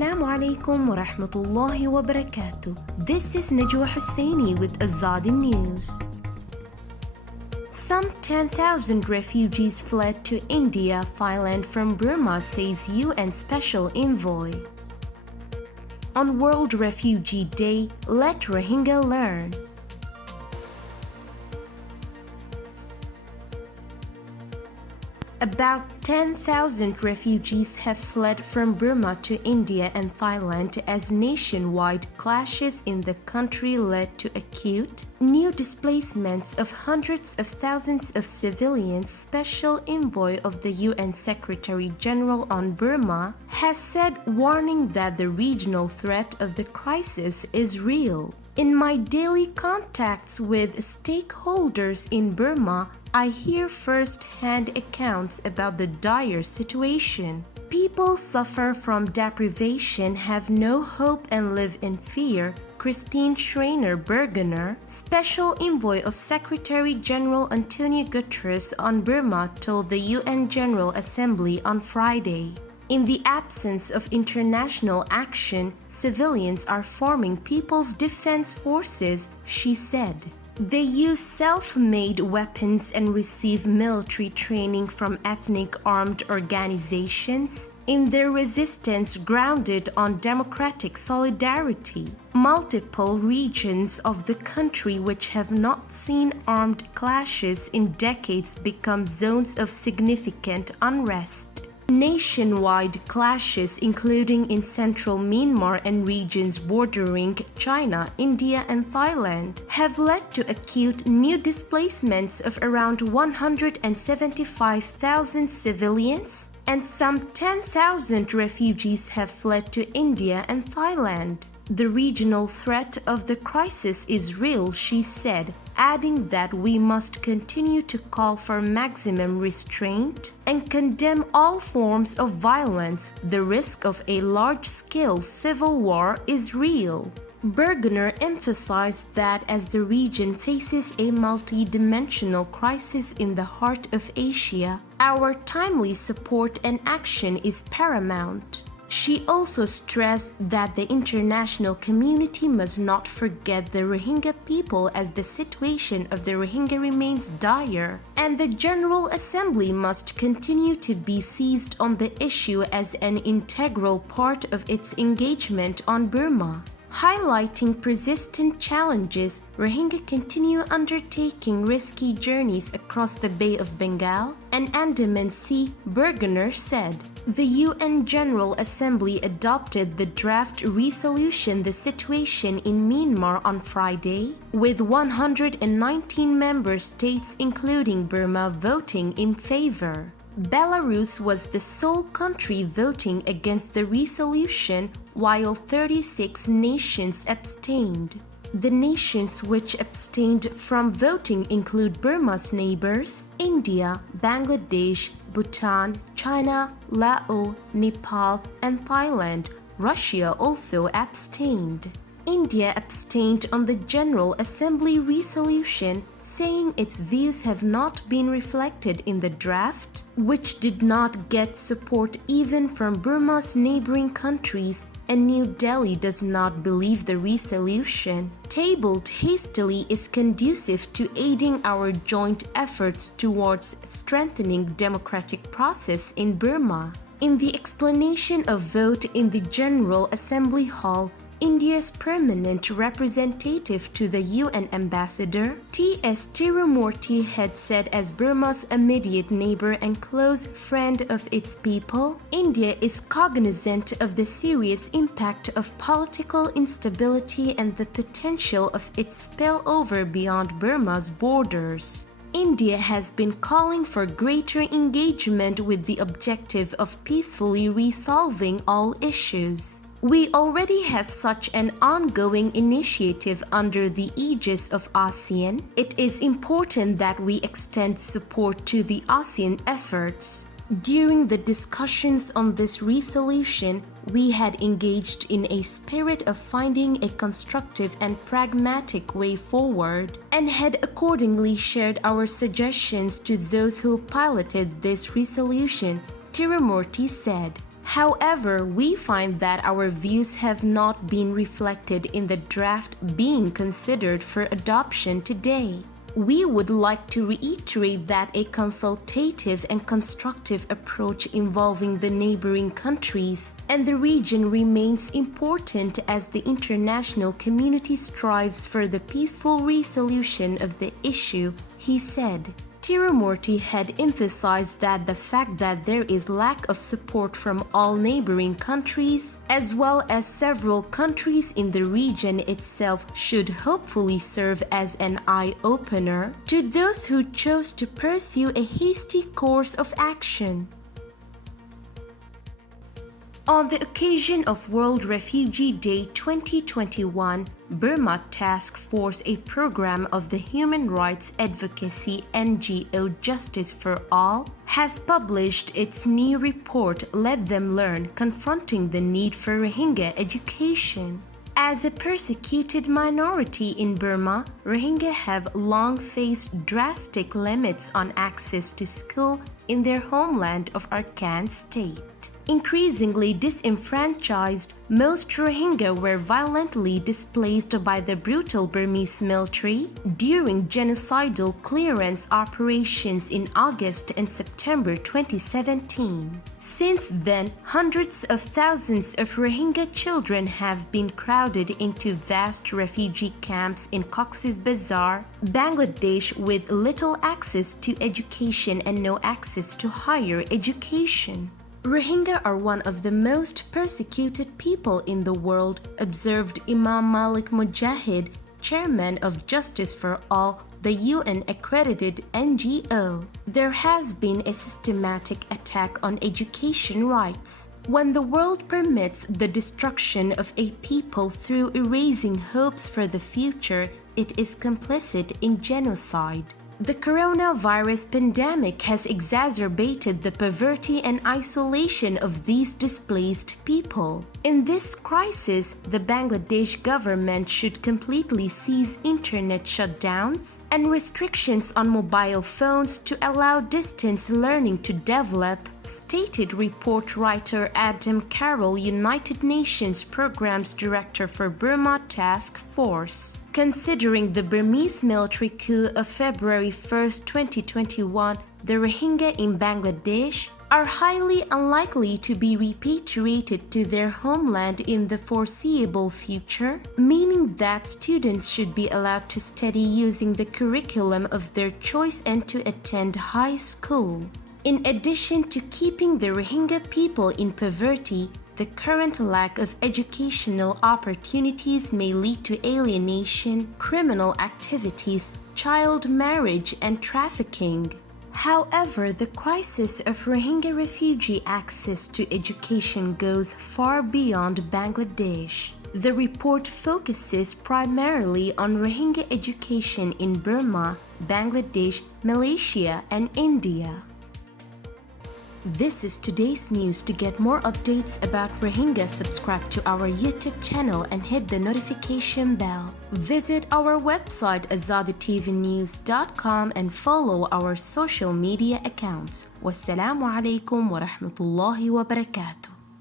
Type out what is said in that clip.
Assalamu alaikum wa rahmatullahi wa barakatuh. This is Najwa Hussaini with Azadi News. Some 10,000 refugees fled to India, Thailand from Burma, says UN Special Envoy. On World Refugee Day, let Rohingya learn. About 10,000 refugees have fled from Burma to India and Thailand as nationwide clashes in the country led to acute new displacements of hundreds of thousands of civilians. Special Envoy of the UN Secretary General on Burma has said, warning that the regional threat of the crisis is real. In my daily contacts with stakeholders in Burma, I hear first-hand accounts about the dire situation. People suffer from deprivation, have no hope and live in fear. Christine Schreiner-Bergener, Special Envoy of Secretary General Antonio Guterres on Burma, told the UN General Assembly on Friday. In the absence of international action, civilians are forming People's Defense Forces, she said. They use self-made weapons and receive military training from ethnic armed organizations in their resistance grounded on democratic solidarity. Multiple regions of the country which have not seen armed clashes in decades become zones of significant unrest. Nationwide clashes, including in central Myanmar and regions bordering China, India, and Thailand, have led to acute new displacements of around 175,000 civilians, and some 10,000 refugees have fled to India and Thailand. The regional threat of the crisis is real, she said, adding that we must continue to call for maximum restraint and condemn all forms of violence. The risk of a large-scale civil war is real. Bergener emphasized that as the region faces a multi-dimensional crisis in the heart of Asia, our timely support and action is paramount. She also stressed that the international community must not forget the Rohingya people as the situation of the Rohingya remains dire, and the General Assembly must continue to be seized on the issue as an integral part of its engagement on Burma. Highlighting persistent challenges, Rohingya continue undertaking risky journeys across the Bay of Bengal and Andaman Sea, Bergener said. The UN General Assembly adopted the draft resolution The Situation in Myanmar on Friday, with 119 member states including Burma voting in favor. Belarus was the sole country voting against the resolution, while 36 nations abstained. The nations which abstained from voting include Burma's neighbors, India, Bangladesh, Bhutan, China, Laos, Nepal, and Thailand. Russia also abstained. India abstained on the General Assembly resolution, saying its views have not been reflected in the draft, which did not get support even from Burma's neighboring countries, and New Delhi does not believe the resolution, tabled hastily, is conducive to aiding our joint efforts towards strengthening democratic process in Burma. In the explanation of vote in the General Assembly Hall, India's permanent representative to the UN ambassador, T.S. Tirumurti, had said, as Burma's immediate neighbor and close friend of its people, India is cognizant of the serious impact of political instability and the potential of its spillover beyond Burma's borders. India has been calling for greater engagement with the objective of peacefully resolving all issues. We already have such an ongoing initiative under the aegis of ASEAN. It is important that we extend support to the ASEAN efforts. During the discussions on this resolution, we had engaged in a spirit of finding a constructive and pragmatic way forward, and had accordingly shared our suggestions to those who piloted this resolution, Tirumurti said. However, we find that our views have not been reflected in the draft being considered for adoption today. We would like to reiterate that a consultative and constructive approach involving the neighboring countries and the region remains important as the international community strives for the peaceful resolution of the issue, he said. Tirumurti had emphasized that the fact that there is lack of support from all neighboring countries, as well as several countries in the region itself, should hopefully serve as an eye-opener to those who chose to pursue a hasty course of action. On the occasion of World Refugee Day 2021, Burma Task Force, a program of the human rights advocacy NGO Justice for All, has published its new report, Let Them Learn, confronting the need for Rohingya education. As a persecuted minority in Burma, Rohingya have long faced drastic limits on access to school in their homeland of Arakan state. Increasingly disenfranchised, most Rohingya were violently displaced by the brutal Burmese military during genocidal clearance operations in August and September 2017. Since then, hundreds of thousands of Rohingya children have been crowded into vast refugee camps in Cox's Bazar, Bangladesh, with little access to education and no access to higher education. Rohingya are one of the most persecuted people in the world, observed Imam Malik Mujahid, chairman of Justice for All, the UN-accredited NGO. There has been a systematic attack on education rights. When the world permits the destruction of a people through erasing hopes for the future, it is complicit in genocide. The coronavirus pandemic has exacerbated the poverty and isolation of these displaced people. In this crisis, the Bangladesh government should completely cease internet shutdowns and restrictions on mobile phones to allow distance learning to develop, stated report writer Adam Carroll, United Nations Programs Director for Burma Task Force. Considering the Burmese military coup of February 1, 2021, the Rohingya in Bangladesh are highly unlikely to be repatriated to their homeland in the foreseeable future, meaning that students should be allowed to study using the curriculum of their choice and to attend high school. In addition to keeping the Rohingya people in poverty, the current lack of educational opportunities may lead to alienation, criminal activities, child marriage, and trafficking. However, the crisis of Rohingya refugee access to education goes far beyond Bangladesh. The report focuses primarily on Rohingya education in Burma, Bangladesh, Malaysia, and India. This is today's news. To get more updates about Rohingya, subscribe to our YouTube channel and hit the notification bell. Visit our website azaditvnews.com and follow our social media accounts. Wassalamu alaikum wa rahmatullahi wa barakatuh.